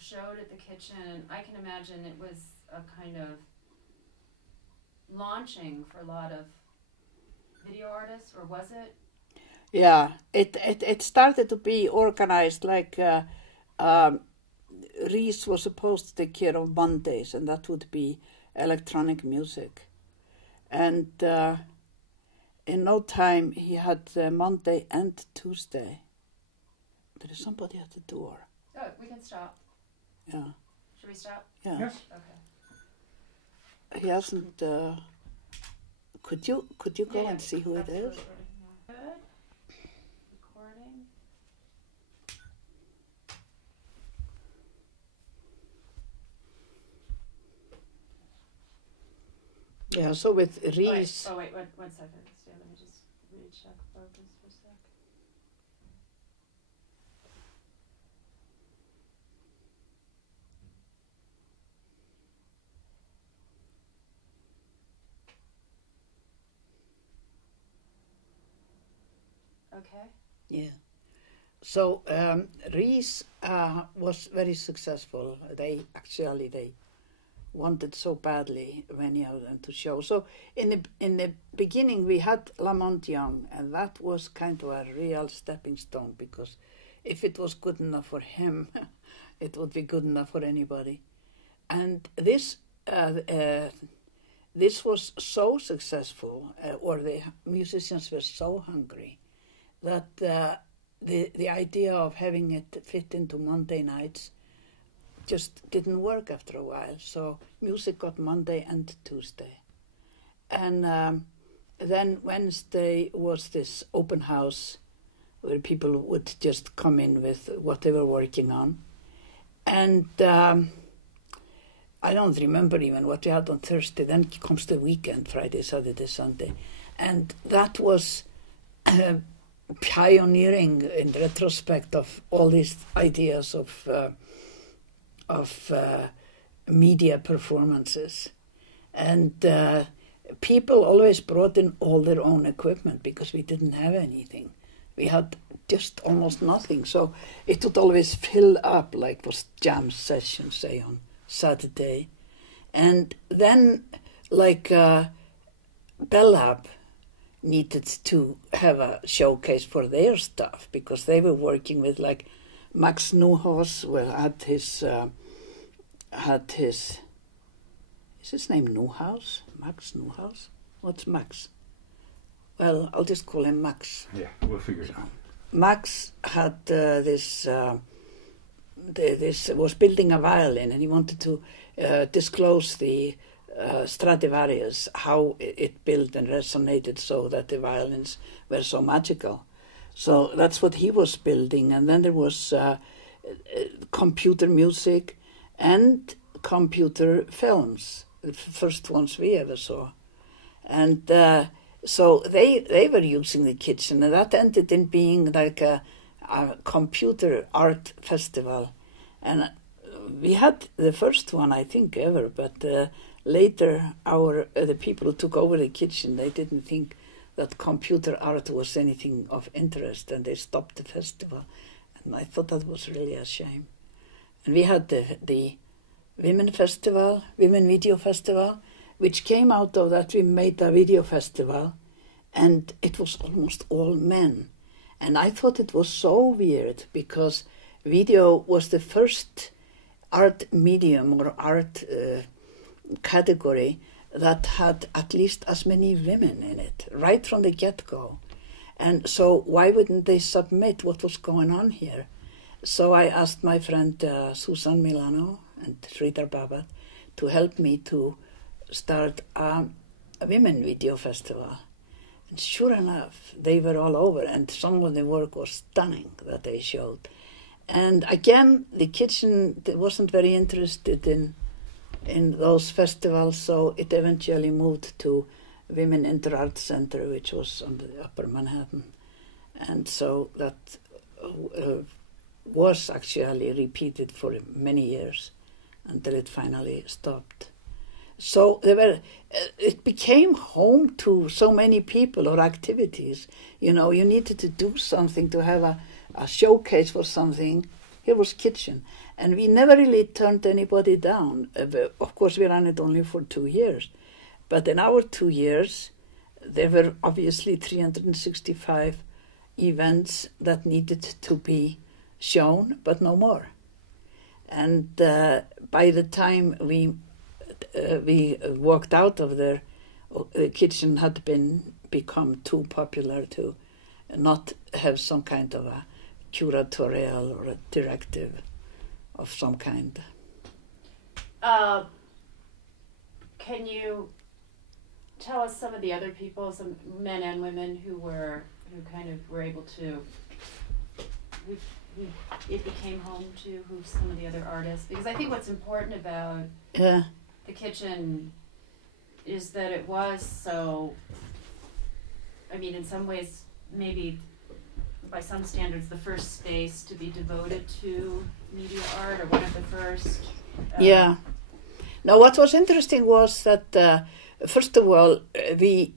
showed at the kitchen, I can imagine it was a kind of launching for a lot of video artists, or was it? Yeah, it started to be organized like Reese was supposed to take care of Mondays, and that would be electronic music. And in no time, he had Monday and Tuesday. There is somebody at the door. Oh, we can stop. Yeah. Should we stop? Yeah. Yes. He hasn't. Could you go and see who absolutely. it is? Good. Recording. Yeah. So with Reese. Oh wait, one second. Stand, let me just recheck focus for a sec. Okay. Yeah. So Reese was very successful. They wanted so badly many of them to show. So in the beginning we had Lamont Young, and that was kind of a real stepping stone, because if it was good enough for him, it would be good enough for anybody. And this was so successful, or the musicians were so hungry, that the idea of having it fit into Monday nights just didn't work after a while. So music got Monday and Tuesday. And then Wednesday was this open house where people would just come in with what they were working on. And I don't remember even what we had on Thursday. Then comes the weekend, Friday, Saturday, Sunday. And that was pioneering in retrospect of all these ideas of media performances. And people always brought in all their own equipment because we didn't have anything. We had just almost nothing. So it would always fill up, like was jam sessions, say, on Saturday. And then, like, Bell Lab needed to have a showcase for their stuff, because they were working with, like, Max Neuhaus had his is his name Neuhaus? Max Neuhaus? What's Max? Well, I'll just call him Max. Yeah, we'll figure it out. Max had was building a violin, and he wanted to disclose the Stradivarius, how it built and resonated so that the violins were so magical. So that's what he was building. And then there was computer music and computer films, the first ones we ever saw. And so they were using the kitchen, and that ended in being like a computer art festival. And we had the first one, I think, ever, but later the people who took over the kitchen, they didn't think that computer art was anything of interest, and they stopped the festival. And I thought that was really a shame. And we had the Women Video Festival, which came out of that. We made a video festival, and it was almost all men. And I thought it was so weird, because video was the first art medium or art category that had at least as many women in it, right from the get-go. And so why wouldn't they submit what was going on here? So I asked my friend Susan Milano and Sridhar Babat to help me to start a women video festival. And sure enough, they were all over, and some of the work was stunning that they showed. And again, the kitchen wasn't very interested in those festivals, so it eventually moved to Women Inter Art Center, which was on the Upper Manhattan. And so that was actually repeated for many years until it finally stopped. So it became home to so many people or activities. You know, you needed to do something to have a showcase for something. Here was kitchen. And we never really turned anybody down. Of course, we ran it only for 2 years. But in our 2 years, there were obviously 365 events that needed to be shown, but no more. And by the time we walked out of there, the kitchen had become too popular to not have some kind of a curatorial or a directive of some kind. Can you tell us some of the other people, some men and women who kind of were able to, who it became home to, who some of the other artists? Because I think what's important about the kitchen is that it was so, I mean, in some ways, maybe by some standards, the first space to be devoted to media art, or one of the first. Yeah. Now, what was interesting was that, first of all, the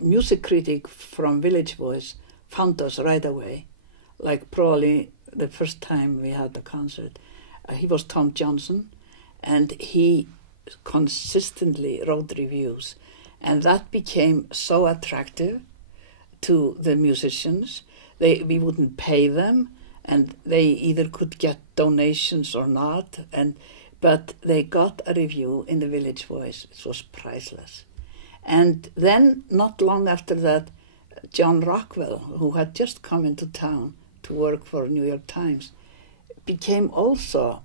music critic from Village Voice found us right away, like probably the first time we had the concert. He was Tom Johnson, and he consistently wrote reviews, and that became so attractive to the musicians. We wouldn't pay them, and they either could get donations or not, but they got a review in the Village Voice. It was priceless. And then, not long after that, John Rockwell, who had just come into town to work for New York Times, became also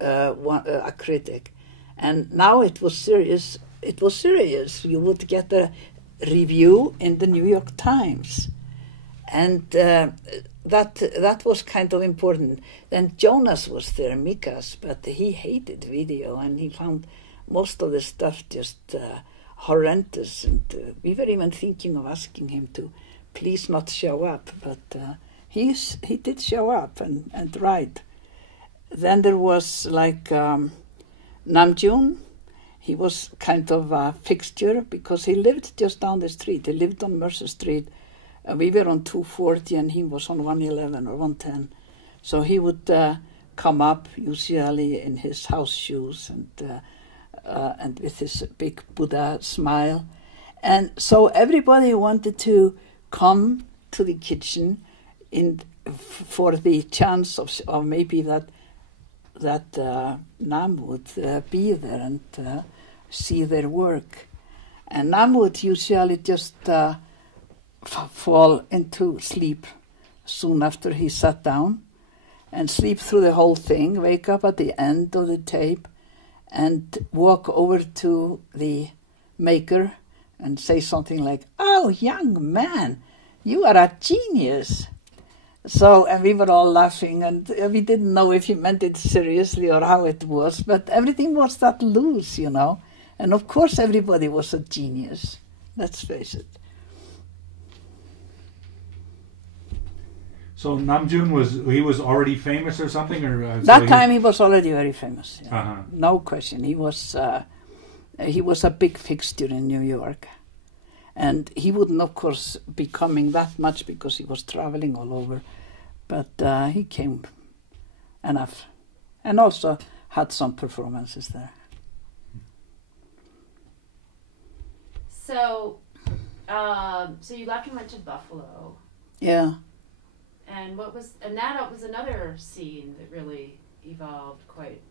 a critic. And now it was serious. It was serious. You would get a review in the New York Times. And that was kind of important. Then Jonas was there, Mikas, but he hated video, and he found most of the stuff just horrendous. And we were even thinking of asking him to please not show up, but he did show up and write. Then there was like Namjoon. He was kind of a fixture because he lived just down the street. He lived on Mercer Street. We were on 240 and he was on 111 or 110. So he would come up usually in his house shoes and with his big Buddha smile. And so everybody wanted to come to the kitchen for the chance of maybe that Nam would be there and see their work. And Nam would usually just fall into sleep soon after he sat down and sleep through the whole thing, wake up at the end of the tape and walk over to the maker and say something like, "Oh, young man, you are a genius." So, and we were all laughing, and we didn't know if he meant it seriously or how it was, but everything was that loose, you know. And of course everybody was a genius, let's face it. So Namjoon was already famous or something, or that time he was already very famous. Yeah. Uh-huh. No question. He was a big fixture in New York, and he wouldn't, of course, be coming that much because he was traveling all over, but he came enough, and also had some performances there. So you left and went to Buffalo. Yeah. And that was another scene that really evolved quite.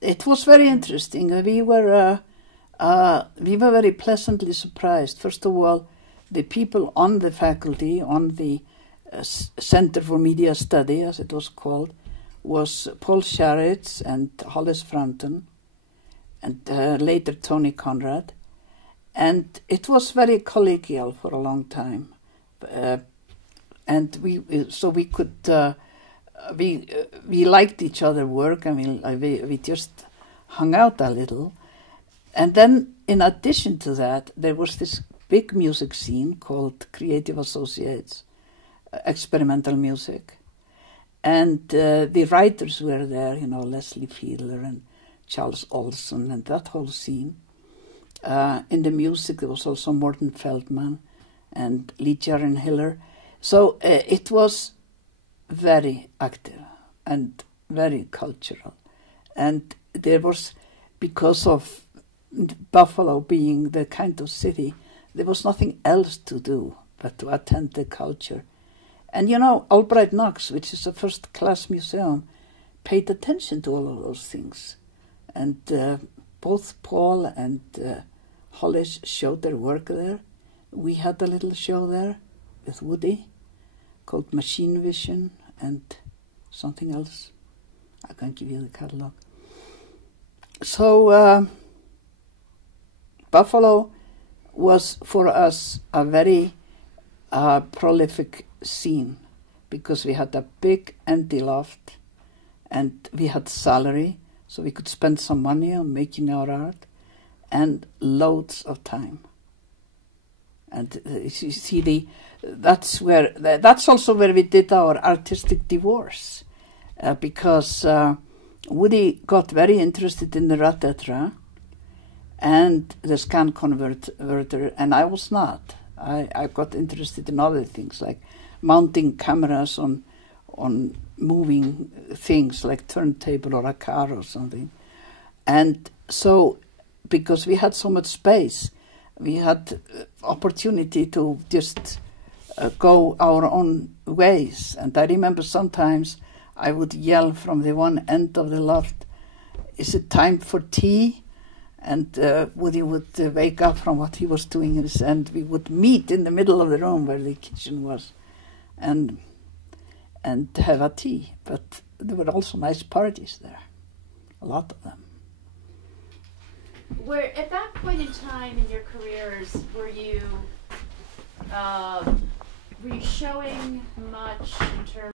It was very interesting. We were very pleasantly surprised. First of all, the people on the faculty, on the Center for Media Study, as it was called, was Paul Sharitz and Hollis Frampton, and later Tony Conrad. And it was very collegial for a long time. And we liked each other's work. I mean, we just hung out a little. And then, in addition to that, there was this big music scene called Creative Associates, experimental music. And the writers were there, you know, Leslie Fiedler and Charles Olson and that whole scene. In the music, there was also Morton Feldman and Lee Jaren Hiller. So it was very active and very cultural. And there was, because of Buffalo being the kind of city, there was nothing else to do but to attend the culture. And you know, Albright Knox, which is a first-class museum, paid attention to all of those things. And both Paul and Hollis showed their work there. We had a little show there with Woody called Machine Vision and something else. I can't give you the catalog. So Buffalo was for us a very prolific scene because we had a big empty loft and we had salary, so we could spend some money on making our art and loads of time. And you see, that's also where we did our artistic divorce, because Woody got very interested in the Ratetra and the scan converter, and I was not. I got interested in other things like mounting cameras on moving things like turntable or a car or something. And so, because we had so much space, we had opportunity to just go our own ways. And I remember sometimes I would yell from the one end of the loft, "Is it time for tea?" And Woody would wake up from what he was doing, and we would meet in the middle of the room where the kitchen was, and have a tea. But there were also nice parties there, a lot of them. Where at that point in time in your careers, were you showing much in terms